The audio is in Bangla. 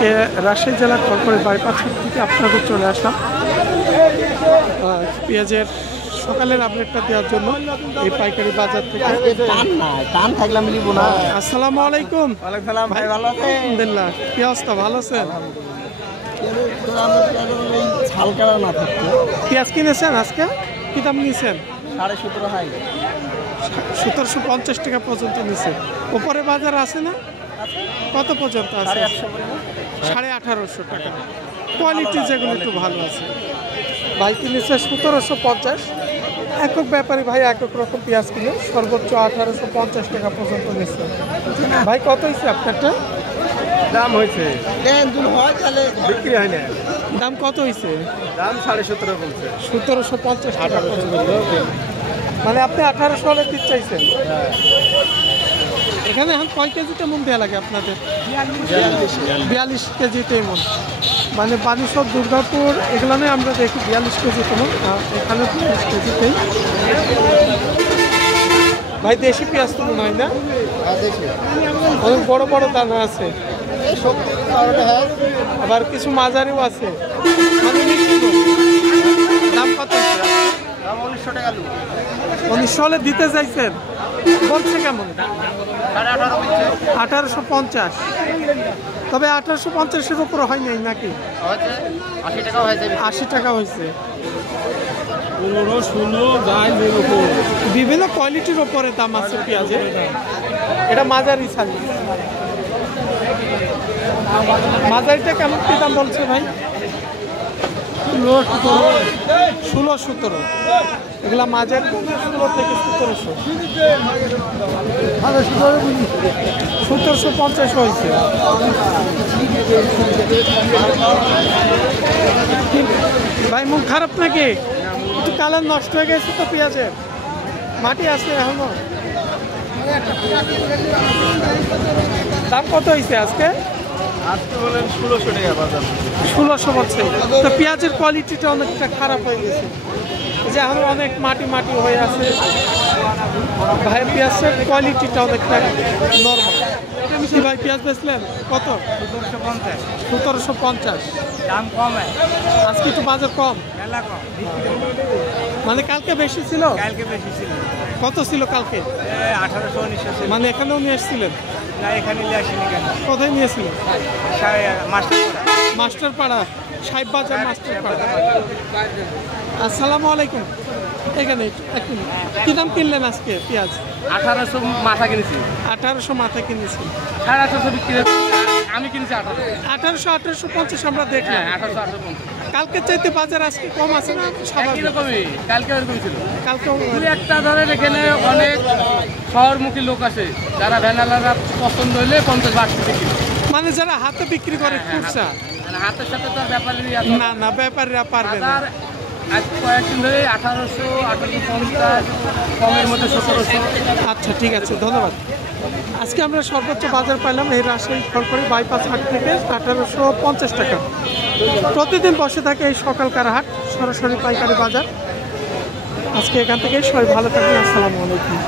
আজকে রাজশাহী জেলার খড়খড়ি বাইপাস থেকে আপনাদের চলে আসলাম পেঁয়াজের সকালের আপডেটটা দেওয়ার জন্য এই পাইকারি বাজার থেকে। আসসালামু আলাইকুম। ভাই ভালো আছেন? আলহামদুলিল্লাহ। কি অবস্থা, ভালো আছেন? পেঁয়াজ কিনেছেন আজকে? কি দাম নিয়েছেন? 1750 টাকা পর্যন্ত নিচ্ছে। উপরে বাজার আছে না? কত পর্যন্ত আছে? 1850 টাকা। কোয়ালিটি যেগুলো একটু ভালো আছে। ভাই কিনেছে 1750। একক ব্যাপারী ভাই একক রকম পেঁয়াজ কিনে সর্বোচ্চ 1850 টাকা পর্যন্ত নিচ্ছে। ভাই কত হয়েছে আপনারটা? দাম হয়েছে বিক্রি হয় না। দাম কত হয়েছে? দাম 17.5 বলছে। 1750 টাকা পর্যন্ত। মানে আপনি 1800 হলে দিতে চাইছেন? এখানে এখন কয় কেজিতে মন দেওয়া লাগে আপনাদের? 42 কেজিতে মন। মানে বানেশ্বর, দুর্গাপুর এগুলো আমরা দেখি 42 কেজিতে মন, এখানে 42 কেজিতেই। ভাই দেশি পেঁয়াজ তো মনে হয় না? অনেক বড় বড় দানা আছে, আবার কিছু মাঝারিও আছে। মানে দাম কত? 1900 টাকা। 1900 হলে দিতে চাইছেন? বলছে কেমন? 1850। তবে 1850-এর উপর হয় নাই নাকি? 80 টাকা হয়েছে। বিভিন্ন কোয়ালিটির ওপরে দাম আছে পেঁয়াজের। এটা মাঝারি সাইজ। মাঝারিটা কেমন কি দাম বলছে ভাই? 16-17। এগুলা মাঝারি 16 থেকে 1700। 1750 হয়েছে। ভাই মুখ খারাপ নাকি? একটু কালার নষ্ট হয়ে গেছে তো পেঁয়াজের, মাটি আছে এখনো। দাম কত হয়েছে আজকে? আজকে বলেন 1600 টাকা বাজার। 1600 বলছে। তো পেঁয়াজের কোয়ালিটিটা অনেকটা খারাপ হয়ে গেছে, যে এখন অনেক মাটি মাটি হয়ে আছে। ভাই পেঁয়াজের কোয়ালিটিটা অনেকটা নর্মাল। ভাই পেঁয়াজ বেচলেন কত? 1750। দাম কম। আজকে একটু বাজার কম। মানে কালকে বেশি ছিল? কালকে বেশি ছিল। কত ছিল কালকে? 1800-1900 ছিল। মানে এখানেও নিয়ে এসেছিলেন? না, এখানে নিয়ে আসিনি। কেন? কোথায় নিয়েছিলেন? মাস্টারপাড়া। মাস্টারপাড়া, সাহেব বাজার মাস্টারপাড়া। আসসালামু আলাইকুম। এখানে এক মিনিট। কী দাম কিনলেন আজকে পেঁয়াজ? 1800 মাথা কিনেছি। 1800 মাথা কিনেছি। 1850 বিক্রি হচ্ছে। আমি কিনেছি 1850 আমরা দেখলাম। 1850। কালকে চাইতে বাজার আজকে কম আছে না? স্বাভাবিক। এরকমই কালকে এরকম ছিল। কালকেও দুই একটা ধরেন এখানে অনেক শহরমুখী লোক আছে, যারা ভ্যানালারা পছন্দ হইলে 50 বাড়তি বিক্রি। মানে যারা হাতে বিক্রি করে খুচরা, মানে হাতের সাথে তো ব্যাপারী না না ব্যাপারীরা পারবে না। আজ কয়েকদিন ধরে 1800, 1850, কমের মধ্যে 1700। আচ্ছা ঠিক আছে, ধন্যবাদ। আজকে আমরা সর্বোচ্চ বাজার পাইলাম এই রাজশাহী খড়খড়ি বাইপাস হাট থেকে 1850 টাকা। প্রতিদিন বসে থাকে এই সকালকার হাট, সরাসরি পাইকারি বাজার। আজকে এখান থেকে সবাই ভালো থাকবেন। আসসালামু আলাইকুম।